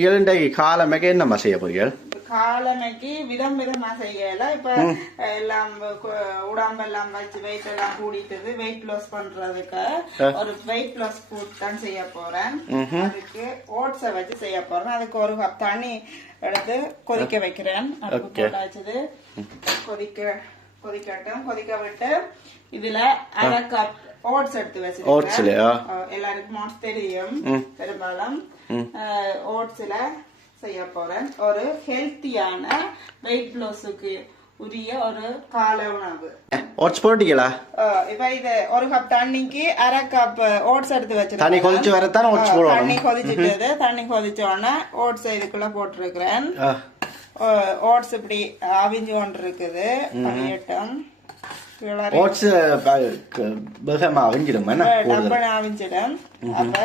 இன்றைக்கு காலமைக்கு என்னம்மா செய்ய போறீங்க? காலமைக்கு விதம் விதமா செய்யல. இப்ப எல்லாம் உடம்பெல்லாம் வச்சு வெயிட் எல்லாம் கூடிட்டது. வெயிட் லாஸ் பண்றதுக்கு ஒரு வெயிட் லாஸ் ஃபுட் தான் செய்ய போறேன். அதுக்கு ஓட்ஸ வச்சு செய்ய போறேன். அதுக்கு ஒரு கப் தண்ணி எடுத்து கொதிக்க வைக்கிறேன். வச்சது கொதிக்கட்டும். கொதிக்க விட்டு இதுல அரை கப் ஓட்ஸ் எடுத்து வச்சிருக்கேன். எல்லாருக்கும் ஓட்ஸ் தெரியும் பெரும்பாலும். ஓட்ஸ்ல செய்ய போறேன். ஒரு ஹெல்த்தியான வெயிட் லாஸுக்கு உரிய ஒரு காலை உணவு. ஓட்ஸ் போட்டீங்களா? இப்ப இது ஒரு கப் தண்ணிக்கு அரை கப் ஓட்ஸ் எடுத்து வச்சிருக்கேன். தண்ணி கொதிச்சு வரத்தான் ஓட்ஸ் போடுவோம். தண்ணி கொதிச்சுட்டு தண்ணி கொதிச்ச உடனே ஓட்ஸ் இதுக்குள்ள போட்டிருக்கிறேன். ஓட்ஸ் இப்படி அவிஞ்சு கொண்டு இருக்குது. அவியட்டும். ஓட்ஸ் அவிஞ்சிடும். அப்ப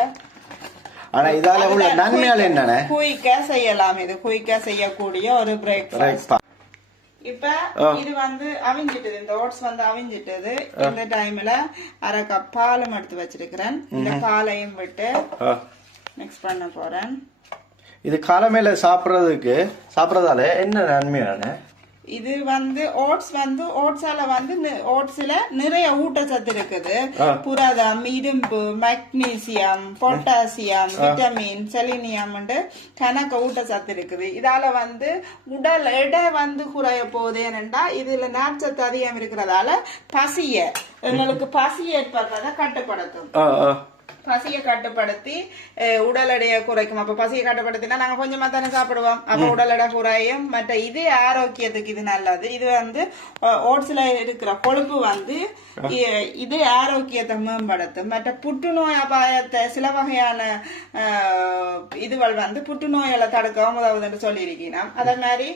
ஆனா இதால உள்ள நன்மையால என்னன்னா குயிக்கா செய்யலாம். இது குயிக்கா செய்யக்கூடிய ஒரு பிரேக்ஃபாஸ்ட். இப்ப இது அவிஞ்சிட்டது. இந்த ஓட்ஸ் அவிஞ்சிட்டது. இந்த டைம்ல அரை கப் பாலும் எடுத்து வச்சிருக்கிறேன். இந்த பாலையும் விட்டு மிக்ஸ் பண்ண போறேன். இது காலமேல சாப்பிடறதால என்ன நன்மையான? இது ஓட்ஸ்ல நிறைய ஊட்டச்சத்து இருக்குது. புரதம், இரும்பு, மக்னீசியம், பொட்டாசியம், விட்டமின், செலினியம் கணக்க ஊட்டச்சத்து இருக்குது. இதால உடல் எடை குறைய போகுது. ஏனென்றா இதுல நார்ச்சத்து அதிகம் இருக்கிறதால எங்களுக்கு பசி ஏற்படுறத கட்டுப்படுத்தும். பசியை கட்டுப்படுத்தி உடல் எடையை குறைக்கும். அப்ப பசியை கட்டுப்படுத்தினா நாங்க கொஞ்சமா தானே சாப்பிடுவோம். அப்ப உடல் எடை குறையும். மற்ற இது ஆரோக்கியத்துக்கு இது நல்லது. இது ஓட்ஸ்ல இருக்கிற கொழுப்பு இது ஆரோக்கியத்தை மேம்படுத்தும். மற்ற புற்றுநோய் அபாயத்தை சில வகையான இதுகள் புற்றுநோய்களை தடுக்கவும் உதவுதுன்னு சொல்லியிருக்கீங்க. அதே மாதிரி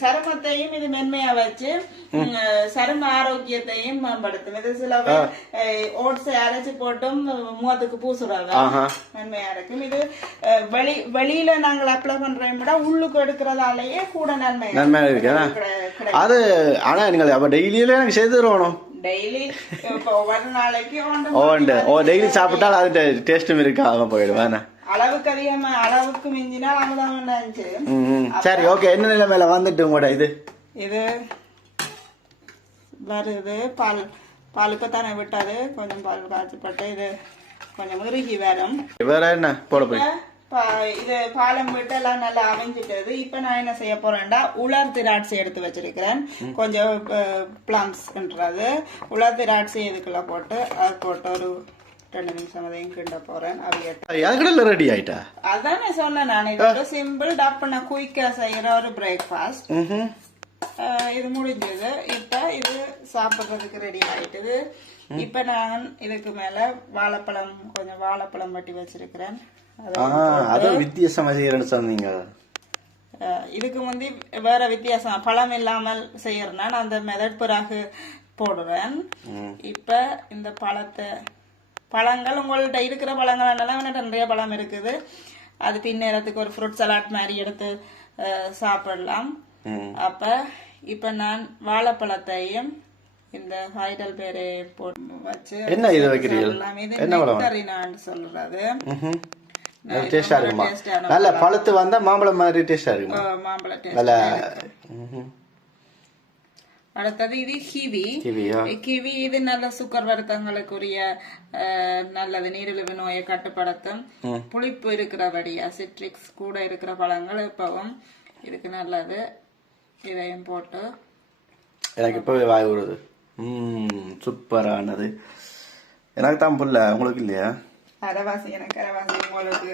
சருமத்தையும் இது மென்மையா வச்சு சரும ஆரோக்கியத்தையும் மேம்படுத்தும். இது சில ஓட்ஸை அரைச்சு போட்டும் முகத்துக்கு பூசுறாங்க. மென்மையா இருக்கும். இது வெளியில நாங்கள் அப்ளை பண்றோம் விட உள்ளுக்கு எடுக்கிறதாலேயே கூட நன்மை அது. ஆனா நீங்கள் டெய்லியில எனக்கு செய்துடணும். டெய்லி ஒவ்வொரு நாளைக்கு டெய்லி சாப்பிட்டால் அது டேஸ்டும் இருக்காம போயிடுவேன். அளவுக்கு அதிகமா அளவுக்கு மிஞ்சினா அமுதம். சரி, ஓகே. என்ன நிலைமையில வந்துட்டு உங்களோட இது வருது? பால் இப்பத்தானே விட்டாது. கொஞ்சம் பால் காய்ச்சப்பட்டு இது கொஞ்சம் முருகி வரும். வேற என்ன போட போய் இது பாலம் விட்டு எல்லாம் நல்லா அமைஞ்சிட்டது. இப்ப நான் என்ன செய்ய போறேன்டா உலர் திராட்சை எடுத்து வச்சிருக்கிறேன். கொஞ்சம் பிளம்ஸ்ன்றது உலர் திராட்சை இதுக்குள்ள போட்டு அது போட்டு ஒரு 2 நிமிஷம் அதையும் கிண்ட போறேன். ரெடி ஆயிட்டா? அதானே சொன்னேன் நான். இது சிம்பிள் டப்புனா குயிக்கா செய்யற ஒரு பிரேக்ஃபாஸ்ட். இது முடிஞ்சது. இப்ப இது சாப்பிடுறதுக்கு ரெடி ஆயிட்டுது. இப்ப நான் இதுக்கு மேல கொஞ்சம் வாழைப்பழம் வட்டி வச்சிருக்கிறேன். வித்தியாசமா செய்யறேன்னு சொன்னீங்க. இதுக்கு முந்தி வேற வித்தியாசம் பழம் இல்லாமல் செய்யறேன்னா நான் அந்த மெதட் பிறகு போடுறேன். இப்ப இந்த பழங்கள் உங்கள்ட்ட இருக்கிற பழங்கள் நிறைய பழம் இருக்குது. அது பின்னேறத்துக்கு ஒரு ஃப்ரூட் சலாட் மாதிரி எடுத்து சாப்பிடலாம். அப்ப இப்ப நான் வாழைப்பழத்தையும் இந்த ஹைடல் பேரை போட்டு வச்சு என்ன இது வைக்கிறீங்க? சொல்றது டேஸ்டா இருக்குமா? நல்ல பழுத்து வந்தா மாம்பழம் மாதிரி டேஸ்டா இருக்குமா? மாம்பழம் டேஸ்ட். அடுத்தது இது கிவி. இது நல்ல சுகர் வருத்தங்களுக்குரிய நல்லது. நீரிழிவு நோயை கட்டுப்படுத்தும். புளிப்பு இருக்கிறபடியா சிட்ரிக்ஸ் கூட இருக்கிற பழங்கள் இப்பவும் இதுக்கு நல்லது. இதையும் போட்டு எனக்கு இப்பவே வாய் விடுது. சூப்பரானது. எனக்கு தான் புள்ள, உங்களுக்கு இல்லையா? அரைவாசி. எனக்கு அரைவாசி உங்களுக்கு.